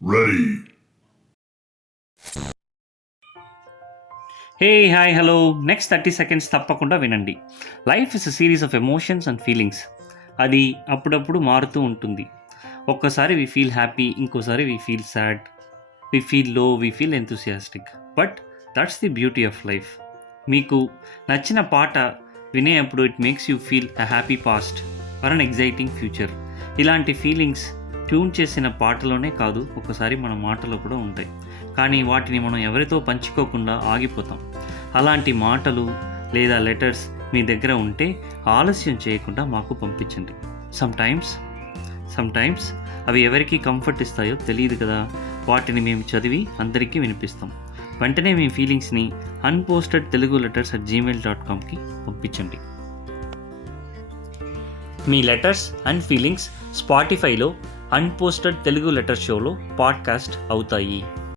Ready. Hey hi hello next 30 seconds తప్పకుండా వినండి. Life is a series of emotions and feelings. అది అప్పుడప్పుడు మారుతూ ఉంటుంది. ఒక్కసారి వి ఫీల్ హ్యాపీ, ఇంకోసారి we feel sad, we feel low, we feel enthusiastic. But that's the beauty of life. మీకు నచ్చిన పాట వినేటప్పుడు it makes you feel a happy past or an exciting future. ఇలాంటి ఫీలింగ్స్ ట్యూన్ చేసిన పాటలోనే కాదు, ఒకసారి మన మాటలో కూడా ఉంటాయి. కానీ వాటిని మనం ఎవరితో పంచుకోకుండా ఆగిపోతాం. అలాంటి మాటలు లేదా లెటర్స్ మీ దగ్గర ఉంటే ఆలస్యం చేయకుండా మాకు పంపించండి. సమ్టైమ్స్ అవి ఎవరికి కంఫర్ట్ ఇస్తాయో తెలియదు కదా, వాటిని మేము చదివి అందరికీ వినిపిస్తాం. వెంటనే మీ ఫీలింగ్స్ని unpostedteluguletters@gmail.comకి పంపించండి. మీ లెటర్స్ అండ్ ఫీలింగ్స్ స్పాటిఫైలో అన్పోస్టెడ్ తెలుగు లెటర్ షోలో పాడ్కాస్ట్ అవుతాయి.